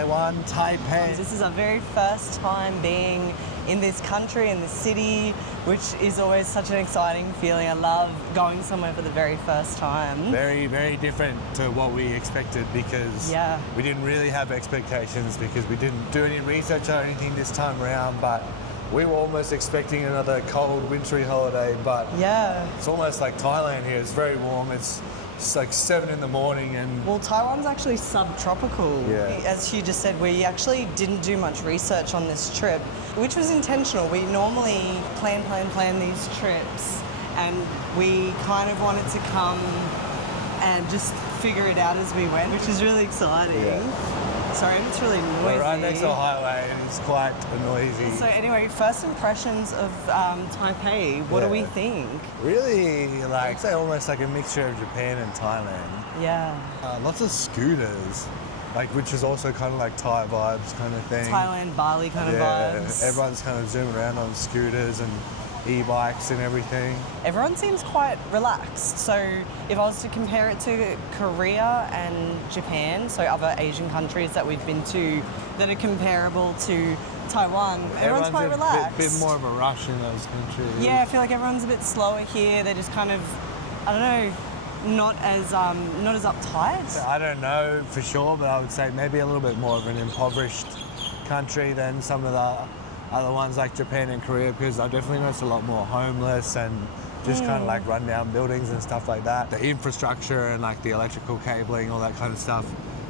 Taiwan, Taipei. This is our very first time being in this country, in this city, which is always such an exciting feeling. I love going somewhere for the very first time. Very, very different to what we expected because we didn't really have expectations because we didn't do any research or anything this time around, but we were almost expecting another cold, wintry holiday, but it's almost like Thailand here. It's very warm. It's like 7 in the morning and... Well, Taiwan's actually subtropical. As you just said, we actually didn't do much research on this trip, which was intentional. We normally plan these trips, and we kind of wanted to come and just figure it out as we went, which is really exciting. Sorry, it's really noisy. We're right next to a highway and it's quite noisy. So anyway, first impressions of Taipei, what do we think? Really, like, I'd say almost like a mixture of Japan and Thailand. Lots of scooters, like, which is also kind of like Thai vibes kind of thing. Thailand, Bali kind of vibes. Everyone's kind of zooming around on scooters and e-bikes and everything. Everyone seems quite relaxed. So if I was to compare it to Korea and Japan, so other Asian countries that we've been to that are comparable to Taiwan, everyone's quite relaxed. A bit more of a rush in those countries. Yeah, I feel like everyone's a bit slower here. They're just kind of, I don't know, not as uptight. I don't know for sure, but I would say maybe a little bit more of an impoverished country than some of the other ones like Japan and Korea, because I definitely noticed a lot more homeless and just kind of like rundown buildings and stuff like that. The infrastructure and like the electrical cabling, all that kind of stuff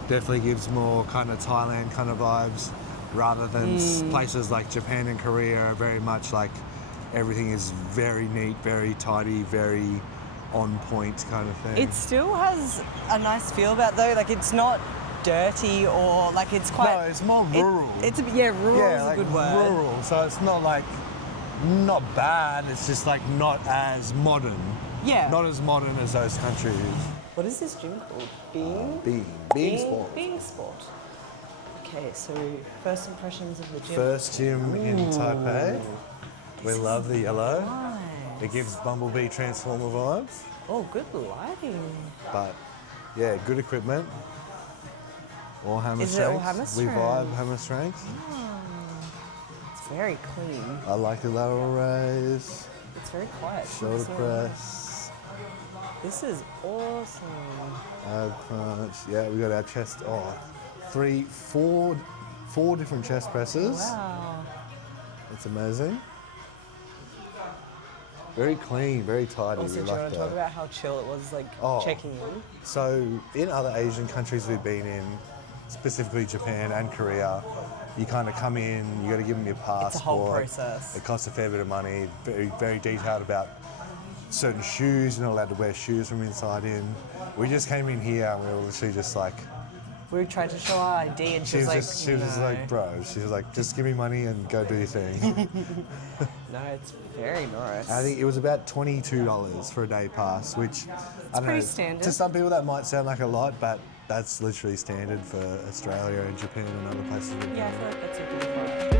definitely gives more kind of Thailand kind of vibes rather than places like Japan and Korea are very much like everything is very neat, very tidy, very on point kind of thing. It still has a nice feel about it though, like it's not dirty or like it's quite... No, it's more rural. Rural is a good word. Rural, so it's not like, not bad, it's just like not as modern. Not as modern as those countries. What is this gym called? Being Sport. Being Sport. Okay, so first impressions of the gym. First gym in Taipei. We love the yellow. Nice. It gives Bumblebee Transformer vibes. Oh, good lighting. But yeah, good equipment. All hammer strength. Is it all hammer strength? We vibe hammer strength. It's very clean. I like the lateral raise. It's very quiet. Shoulder press. This is awesome. Ab crunch. Yeah, we got our chest. Four different chest presses. Wow. It's amazing. Very clean, very tidy. Also, do you want to talk about how chill it was, like checking in? So in other Asian countries we've been in, specifically Japan and Korea, you kind of come in, you got to give them your passport. It's a whole process. It costs a fair bit of money. Very, very detailed about certain shoes. You're not allowed to wear shoes from inside in. We just came in here and we were literally just like... We tried to show our ID and she was like, she was just like, bro, she was like, just give me money and go do your thing. No, it's very nice. I think it was about $22 for a day pass, which I don't know. Standard. To some people that might sound like a lot, but that's literally standard for Australia and Japan and other places. Yeah, I feel like that's a good point.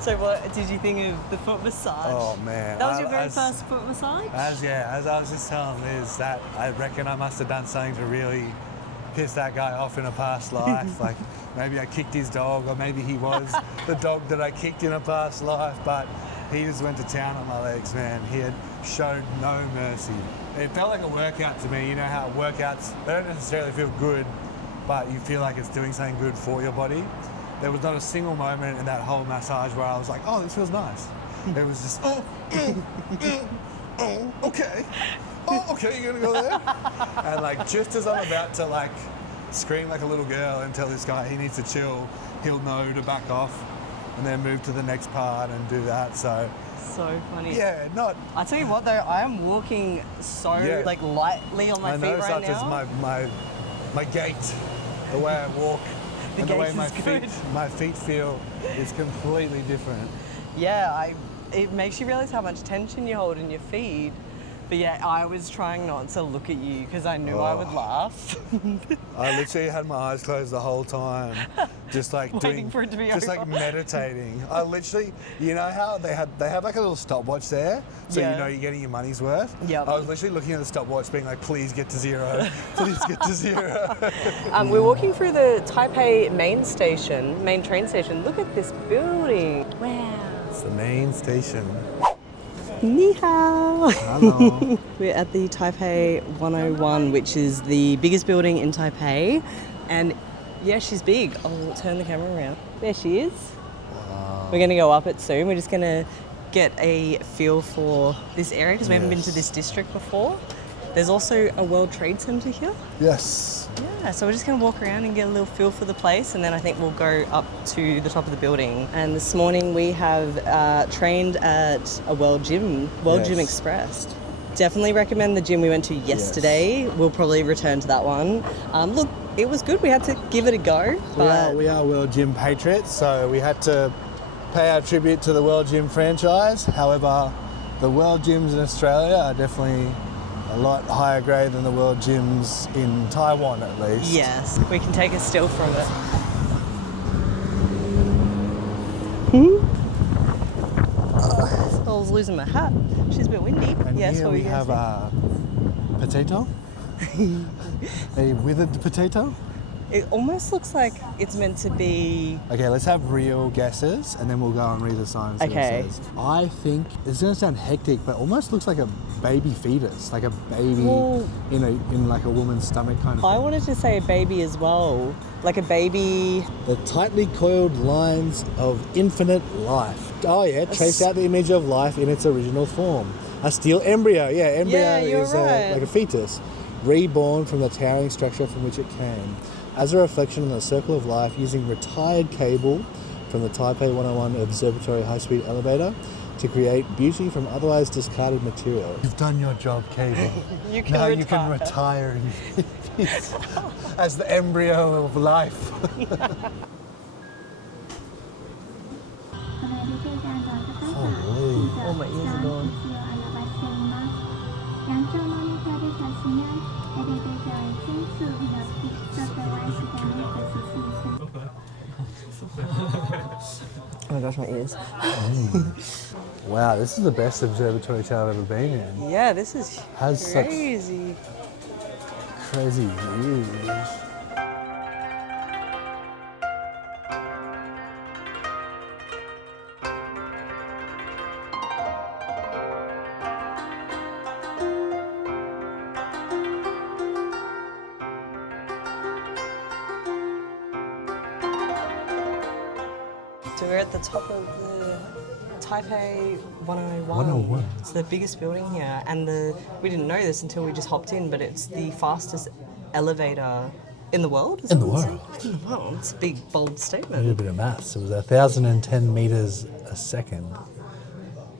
So what did you think of the foot massage? Oh man. That was your very first foot massage? As I was just telling Liz, that I reckon I must have done something to really piss that guy off in a past life. Like maybe I kicked his dog, or maybe he was the dog that I kicked in a past life, but he just went to town on my legs, man. He had showed no mercy. It felt like a workout to me. You know how workouts, they don't necessarily feel good, but you feel like it's doing something good for your body. There was not a single moment in that whole massage where I was like, oh, this feels nice. It was just, okay. Oh, okay, you're gonna go there? And like, just as I'm about to like scream like a little girl and tell this guy he needs to chill, he'll know to back off and then move to the next part and do that, so. So funny. Yeah, not. I tell you what though, I am walking so like lightly on my feet right now. I know, such as my gait, the way I walk. The and the way good. my feet feel is completely different. Yeah, it makes you realize how much tension you hold in your feet. But yeah, I was trying not to look at you because I knew I would laugh. I literally had my eyes closed the whole time, just like Waiting for it to be just over. like meditating. I literally, you know how they have like a little stopwatch there, so Yeah. you know you're getting your money's worth. Yep. I was literally looking at the stopwatch, being like, please get to zero, please get to zero. We're walking through the Taipei main train station. Look at this building. Wow. It's the main station. Ni hao. Hello. We're at the Taipei 101, which is the biggest building in Taipei. And yeah, she's big. I'll turn the camera around. There she is. Wow. We're going to go up it soon. We're just going to get a feel for this area because we haven't been to this district before. There's also a World Trade Center here. Yes. Yeah, so we're just going to walk around and get a little feel for the place, and then I think we'll go up to the top of the building. And this morning we have trained at a World Gym Express. Definitely recommend the gym we went to yesterday. Yes. We'll probably return to that one. Look, it was good. We had to give it a go. We are World Gym patriots, so we had to pay our tribute to the World Gym franchise. However, the World Gyms in Australia are definitely a lot higher grade than the World Gyms in Taiwan, at least. Yes, we can take a still from it. I was losing my hat. She's a bit windy. And yes, here we have a potato, a withered potato. It almost looks like it's meant to be... Okay, let's have real guesses and then we'll go and read the sign and see what it says. I think, it's going to sound hectic, but almost looks like a baby fetus, like a baby in like a woman's stomach kind of thing. I wanted to say a baby as well, like a baby... The tightly coiled lines of infinite life. Oh yeah, trace out the image of life in its original form. A steel embryo, embryo is like a fetus, reborn from the towering structure from which it came. As a reflection on the circle of life, using retired cable from the Taipei 101 Observatory high-speed elevator to create beauty from otherwise discarded material. You've done your job, cable. You can now retire. You can retire in peace as the embryo of life. Holy. Oh, my ears are going. Oh my gosh, my ears. Wow, this is the best observatory tower I've ever been in. Yeah, this is Has crazy. Such crazy views. So we're at the top of the Taipei 101. 101. It's the biggest building here, and we didn't know this until we just hopped in, but it's the fastest elevator in the world. In the world? In the world. It's a big, bold A little statement. bit of maths. It was 1,010 meters a second.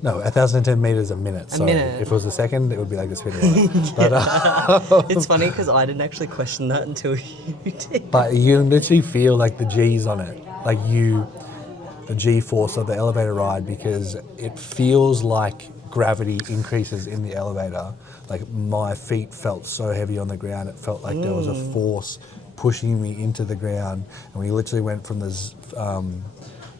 No, 1,010 meters a minute. Sorry. minute. If it was a second, it would be like this video. But, It's funny because I didn't actually question that until you did. but you literally feel like the G's on it. Like the G-force of the elevator ride, because it feels like gravity increases in the elevator. Like my feet felt so heavy on the ground, it felt like there was a force pushing me into the ground, and we literally went from this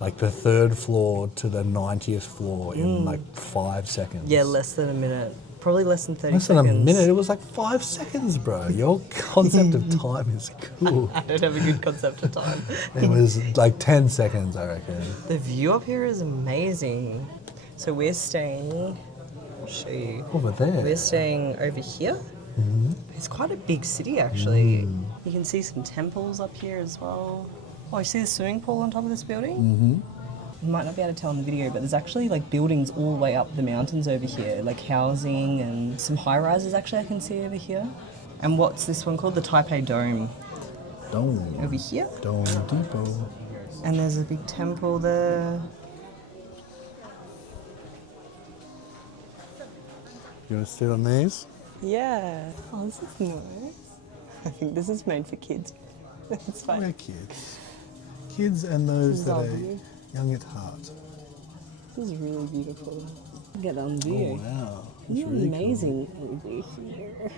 like the 3rd floor to the 90th floor in like 5 seconds. Yeah, less than a minute. Probably less than 30 Less seconds. than a minute, it was like 5 seconds, bro. Your concept of time is cool. I don't have a good concept of time. It was like 10 seconds, I reckon. The view up here is amazing. So we're staying, I'll show you. Over there. We're staying over here. Mm-hmm. It's quite a big city, actually. You can see some temples up here as well. Oh, you see the swimming pool on top of this building? Mm-hmm. You might not be able to tell in the video, but there's actually like buildings all the way up the mountains over here, like housing and some high rises actually I can see over here. And what's this one called? The Taipei Dome. Dome. Over here. Dome Depot. And there's a big temple there. You want to sit on these? Yeah. Oh, this is nice. I think this is made for kids. It's fine. We're kids. Kids and those that are young at heart. This is really beautiful. Get on Oh, video. wow. It's really amazing over here.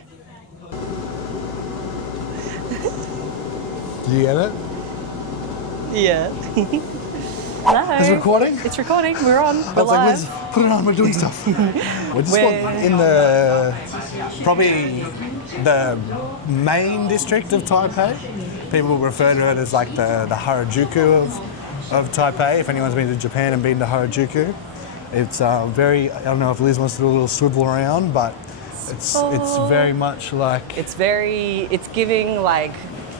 Do you get it? Yeah. Hello. Is it recording? It's recording. We're on. We're I was live. like, Liz, put it on, we're doing stuff. We're just in the, probably the main district of Taipei. People refer to it as like the Harajuku of Taipei, if anyone's been to Japan and been to Harajuku. It's very, I don't know if Liz wants to do a little swivel around, but it's very much like... It's giving like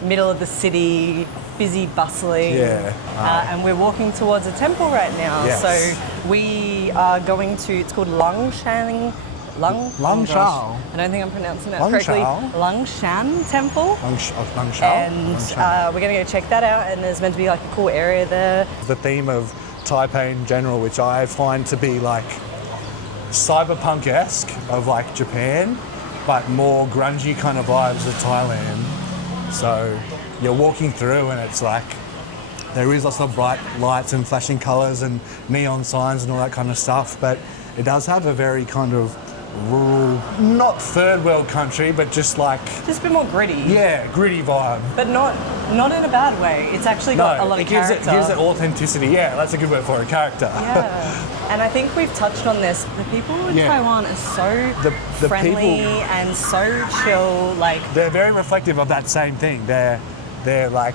middle of the city, busy, bustling. Yeah. And we're walking towards a temple right now. Yes. So we are going to, it's called Lungshan. Lungshan. I don't think I'm pronouncing that correctly. Lungshan Temple. Lungshan. And we're going to go check that out, and there's meant to be like a cool area there. The theme of Taipei in general, which I find to be like cyberpunk-esque of like Japan, but more grungy kind of vibes of Thailand. So you're walking through and it's like there is lots of bright lights and flashing colours and neon signs and all that kind of stuff, but it does have a very kind of rural, not third world country, but just like... Just a bit more gritty. Yeah, gritty vibe. But not in a bad way. It's actually got a lot of character. It gives it authenticity. Yeah, that's a good word for it, character. Yeah. And I think we've touched on this. The people in Taiwan are so the friendly people, and so chill. Like they're very reflective of that same thing. They're like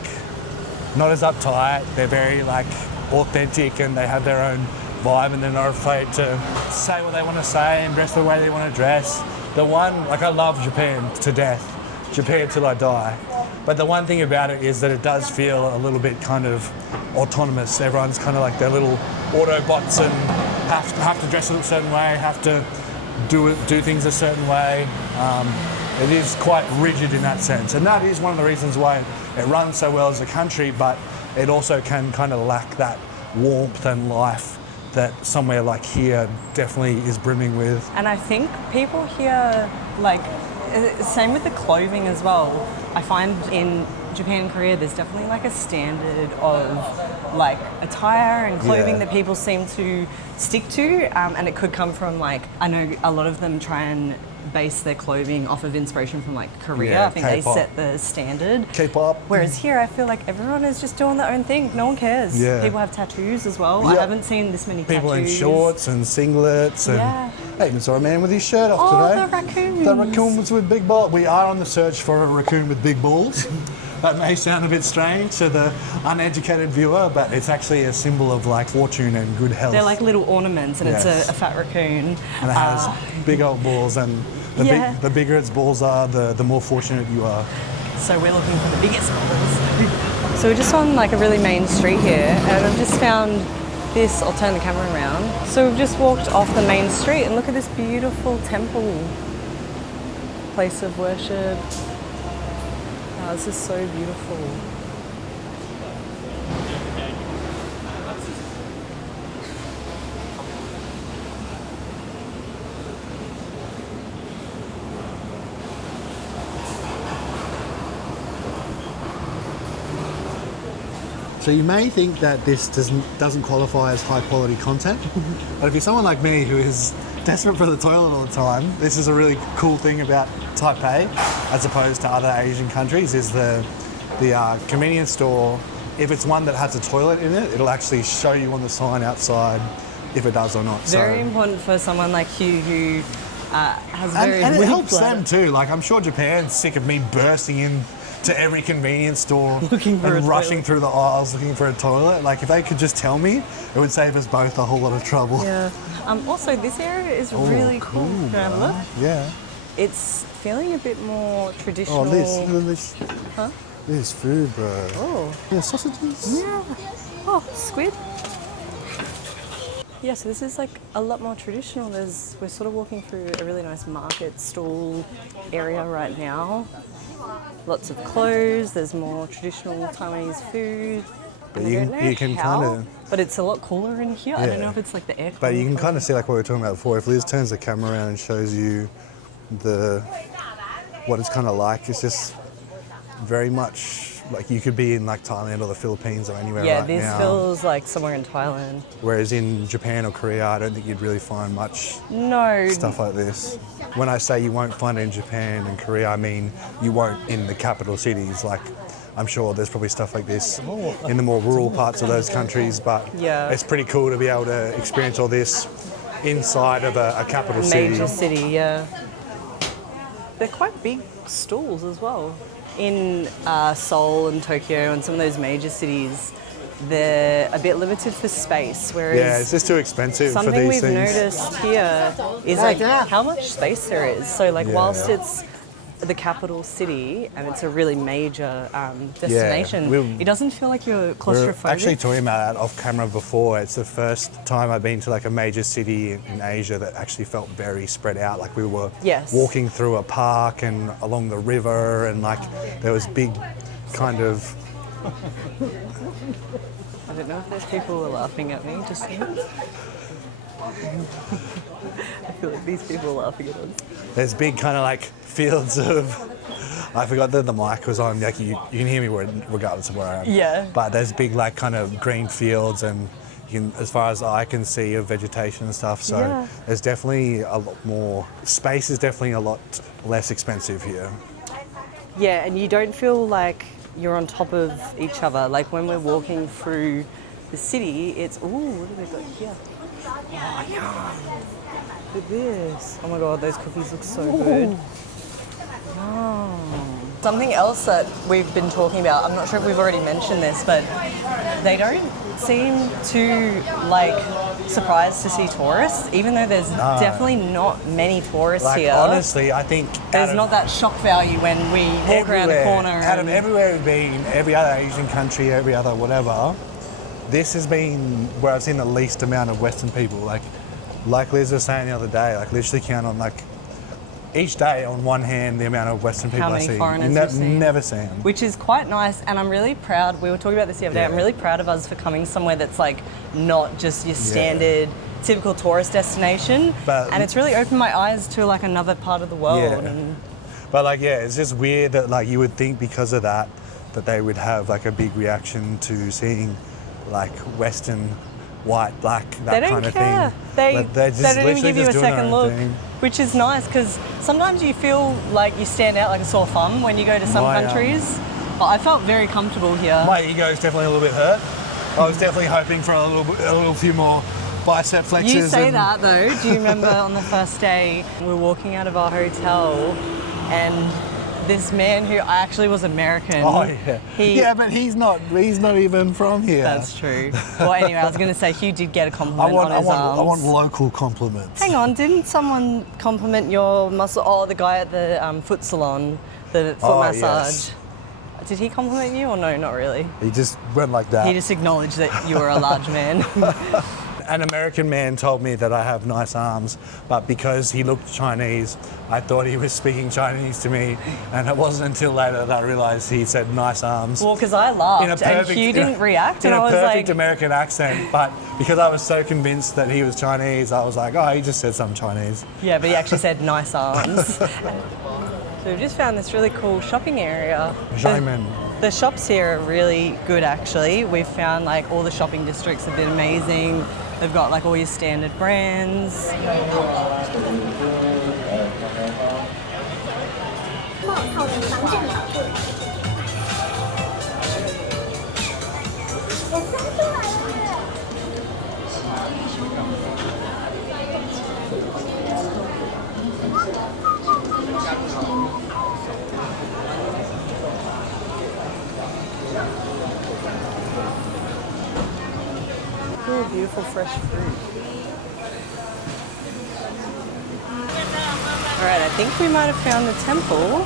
not as uptight. They're very like authentic, and they have their own vibe, and they're not afraid to say what they want to say and dress the way they want to dress. I love Japan to death, Japan till I die. But the one thing about it is that it does feel a little bit kind of autonomous. Everyone's kind of like their little Autobots and have to dress a certain way, have to do things a certain way. It is quite rigid in that sense, and that is one of the reasons why it runs so well as a country, but it also can kind of lack that warmth and life that somewhere like here definitely is brimming with. And I think people here, like, same with the clothing as well. I find in Japan and Korea there's definitely like a standard of like attire and clothing that people seem to stick to, and it could come from like, I know a lot of them try and base their clothing off of inspiration from like Korea. I think K-pop. They set the standard. K-pop. Whereas here I feel like everyone is just doing their own thing. No one cares. Yeah. People have tattoos as well. I haven't seen this many people tattoos. in shorts and singlets and I even saw a man with his shirt off today. Oh, the raccoons. The raccoons with big balls. We are on the search for a raccoon with big balls. That may sound a bit strange to the uneducated viewer, but it's actually a symbol of like fortune and good health. They're like little ornaments, and it's a fat raccoon. And it has big old balls, and the bigger its balls are, the more fortunate you are. So we're looking for the biggest balls. So we're just on like a really main street here, and I've just found this. I'll turn the camera around. So we've just walked off the main street, and look at this beautiful temple, place of worship. Oh, this is so beautiful. So you may think that this doesn't qualify as high quality content, but if you're someone like me who is desperate for the toilet all the time, this is a really cool thing about Taipei, as opposed to other Asian countries, is the convenience store. If it's one that has a toilet in it, it'll actually show you on the sign outside if it does or not. Very important for someone like you who has very and it helps them too. Like, I'm sure Japan's sick of me bursting in to every convenience store and rushing through the aisles looking for a toilet. Like, if they could just tell me, it would save us both a whole lot of trouble. Yeah. Also, this area is really cool. Can I have a look? Yeah. It's feeling a bit more traditional. Oh, this. Huh? This is food, bro. Oh. Yeah, sausages. Yeah. Oh, squid. Yeah, so this is like a lot more traditional. We're sort of walking through a really nice market stall area right now. Lots of clothes. There's more traditional Taiwanese food. But you can kind of... But it's a lot cooler in here. Yeah. I don't know if it's like the air. But you can kind of see like what we were talking about before. If Liz turns the camera around and shows you what it's kind of like, it's just very much like you could be in like Thailand or the Philippines or anywhere Yeah, right this now. feels like somewhere in Thailand. Whereas in Japan or Korea, I don't think you'd really find much No. stuff like this. When I say you won't find it in Japan and Korea, I mean you won't in the capital cities. Like, I'm sure there's probably stuff like this in the more rural parts of those countries, but Yeah. it's pretty cool to be able to experience all this inside of a capital city. Major city, yeah. They're quite big stalls as well. In Seoul and Tokyo and some of those major cities, they're a bit limited for space, whereas Yeah, it's just too expensive for something these we've things. noticed here is like how much space there is. So like whilst it's the capital city and it's a really major destination, it doesn't feel like you're We were claustrophobic. actually talking about that off camera before. It's the first time I've been to like a major city in Asia that actually felt very spread out. Like we were walking through a park and along the river, and like there was big kind of. I don't know if there's people who are laughing at me just now. I feel like these people are laughing at us. There's big kind of like fields of. I forgot that the mic was on. Like you can hear me regardless of where I am. Yeah. But there's big like kind of green fields, and you can, as far as I can see, of vegetation and stuff. So there's definitely a lot more. Space is definitely a lot less expensive here. Yeah, and you don't feel like you're on top of each other. Like when we're walking through the city, it's ooh, what have they got here? Oh, yum. Look at this. Oh my god, those cookies look so good. Yum. Something else that we've been talking about, I'm not sure if we've already mentioned this, but they don't seem too like surprised to see tourists, even though there's definitely not many tourists Like here. honestly, I think there's not that shock value when we walk around the corner. Out of everywhere we've been, every other Asian country, every other whatever, this has been where I've seen the least amount of Western people. Like Liz was saying the other day, like literally count on like each day on one hand the amount of Western people I see. How many foreigners you see. Never seen them. Which is quite nice, and I'm really proud. We were talking about this the other day. I'm really proud of us for coming somewhere that's like not just your standard typical tourist destination, and it's really opened my eyes to like another part of the world. And but like it's just weird that like you would think because of that they would have like a big reaction to seeing like Western, white, black, that kind of thing. They don't even give you a second look, thing. which is nice because sometimes you feel like you stand out like a sore thumb when you go to some countries. But I felt very comfortable here. My ego is definitely a little bit hurt. I was definitely hoping for a little few more bicep flexes. You say that though. Do you remember on the first day we were walking out of our hotel and this man who actually was American. Oh yeah. But he's not even from here. That's true. Well, anyway, I was going to say Hugh did get a compliment on his arms. I want local compliments. Hang on, didn't someone compliment your muscle? Oh, the guy at the foot salon, the foot massage. Yes. Did he compliment you or no? Not really. He just went like that. He just acknowledged that you were a large man. An American man told me that I have nice arms, but because he looked Chinese, I thought he was speaking Chinese to me, and it wasn't until later that I realised he said nice arms. Well, because I laughed and Hugh didn't react, and I was like... In a perfect American accent, but because I was so convinced that he was Chinese, I was like, oh, he just said something Chinese. Yeah, but he actually said nice arms. So we've just found this really cool shopping area. Ximending. The shops here are really good, actually. We've found like all the shopping districts have been amazing. They've got like all your standard brands. Oh, beautiful fresh fruit. All right, I think we might have found the temple.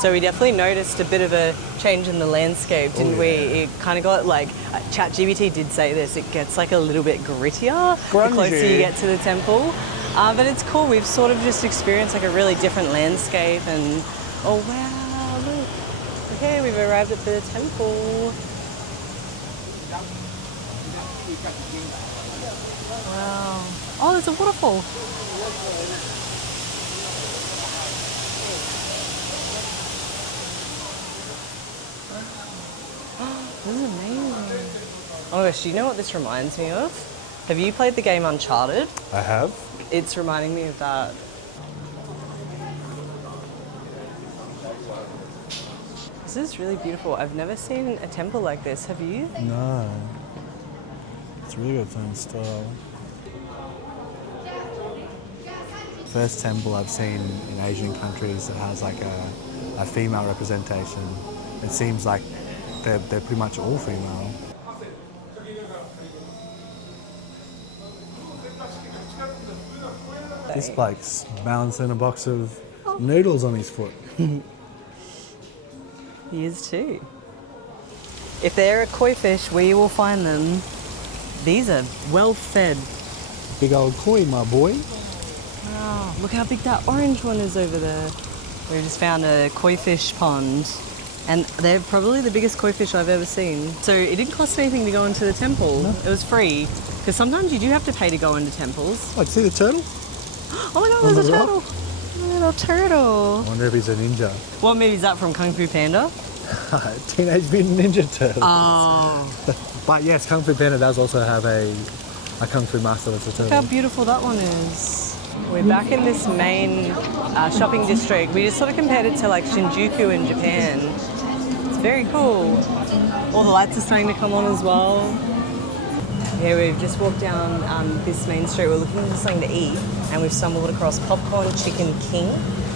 So we definitely noticed a bit of a change in the landscape, didn't we? It kind of got like, ChatGPT did say this, it gets like a little bit grittier the closer you get to the temple. But it's cool, we've sort of just experienced like a really different landscape and, oh wow, look. Okay, we've arrived at the temple. Wow. Oh, there's a waterfall. This is amazing. Oh my gosh, do you know what this reminds me of? Have you played the game Uncharted? I have. It's reminding me of that. This is really beautiful. I've never seen a temple like this. Have you? No. It's really good film style. First temple I've seen in Asian countries that has like a female representation. It seems like they're pretty much all female. This bloke's balancing a box of noodles on his foot. He is too. If they're a koi fish, we will find them. These are well fed. Big old koi, my boy. Wow, look how big that orange one is over there. We just found a koi fish pond, and they're probably the biggest koi fish I've ever seen. So it didn't cost anything to go into the temple. No. It was free, because sometimes you do have to pay to go into temples. Oh, see the turtle? Oh my god, there's a turtle! A little turtle. I wonder if he's a ninja. What movie is that from, Kung Fu Panda? Teenage Mutant Ninja Turtles. Oh. But yes, Kung Fu Panda does also have a Kung Fu master that's a turtle. Look how beautiful that one is. We're back in this main shopping district. We just sort of compared it to like Shinjuku in Japan. It's very cool. All the lights are starting to come on as well. Yeah, we've just walked down this main street. We're looking for something to eat, and we've stumbled across Popcorn Chicken King.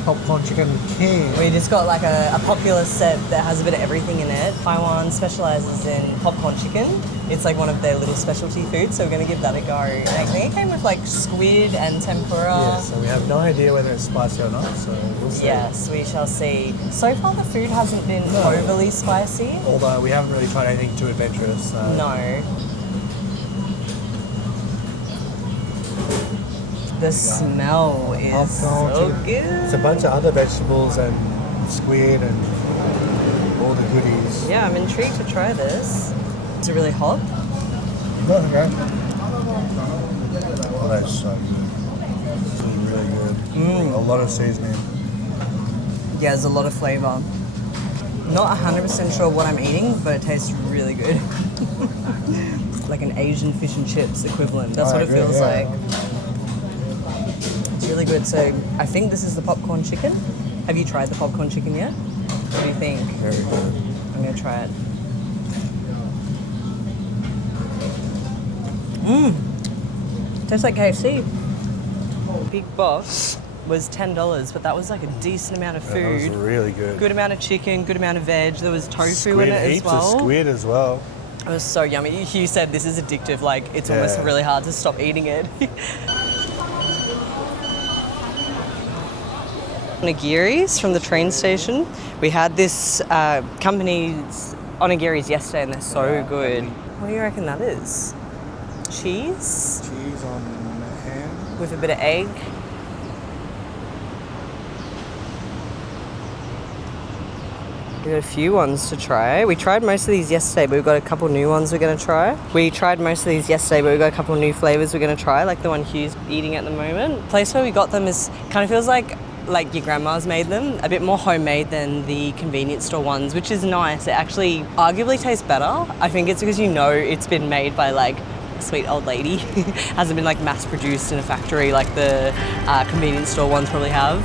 Popcorn Chicken King. We just got like a popular set that has a bit of everything in it. Taiwan specialises in popcorn chicken. It's like one of their little specialty foods, so we're going to give that a go. I think it came with like squid and tempura. Yeah, so we have no idea whether it's spicy or not, so we'll see. Yes, we shall see. So far the food hasn't been overly spicy. Although we haven't really tried anything too adventurous. So. No. The smell is so good. It's a bunch of other vegetables and squid and all the goodies. Yeah, I'm intrigued to try this. Is it really hot? Okay. Oh, that's so good. This is really good. A lot of seasoning. Yeah, there's a lot of flavour. Not 100% sure what I'm eating, but it tastes really good. Like an Asian fish and chips equivalent. That's what it feels like. It's really good. So I think this is the popcorn chicken. Have you tried the popcorn chicken yet? What do you think? Very good. I'm going to try it. Tastes like KFC. Big box was $10, but that was like a decent amount of food. That was really good. Good amount of chicken, good amount of veg. There was tofu Squid, in it as heaps well. of squid as well. It was so yummy. You said this is addictive. Like it's almost really hard to stop eating it. Onigiris from the train station. We had this company's onigiris yesterday, and they're so good. What do you reckon that is? Cheese? Cheese on ham. With a bit of egg. We got a few ones to try. We tried most of these yesterday, but we've got a couple new ones we're going to try. We tried most of these yesterday, but we've got a couple new flavours we're going to try, like the one Hugh's eating at the moment. The place where we got them is kind of feels like your grandma's made them, a bit more homemade than the convenience store ones, which is nice. It actually arguably tastes better. I think it's because you know it's been made by like a sweet old lady. Hasn't been like mass produced in a factory like the convenience store ones probably have.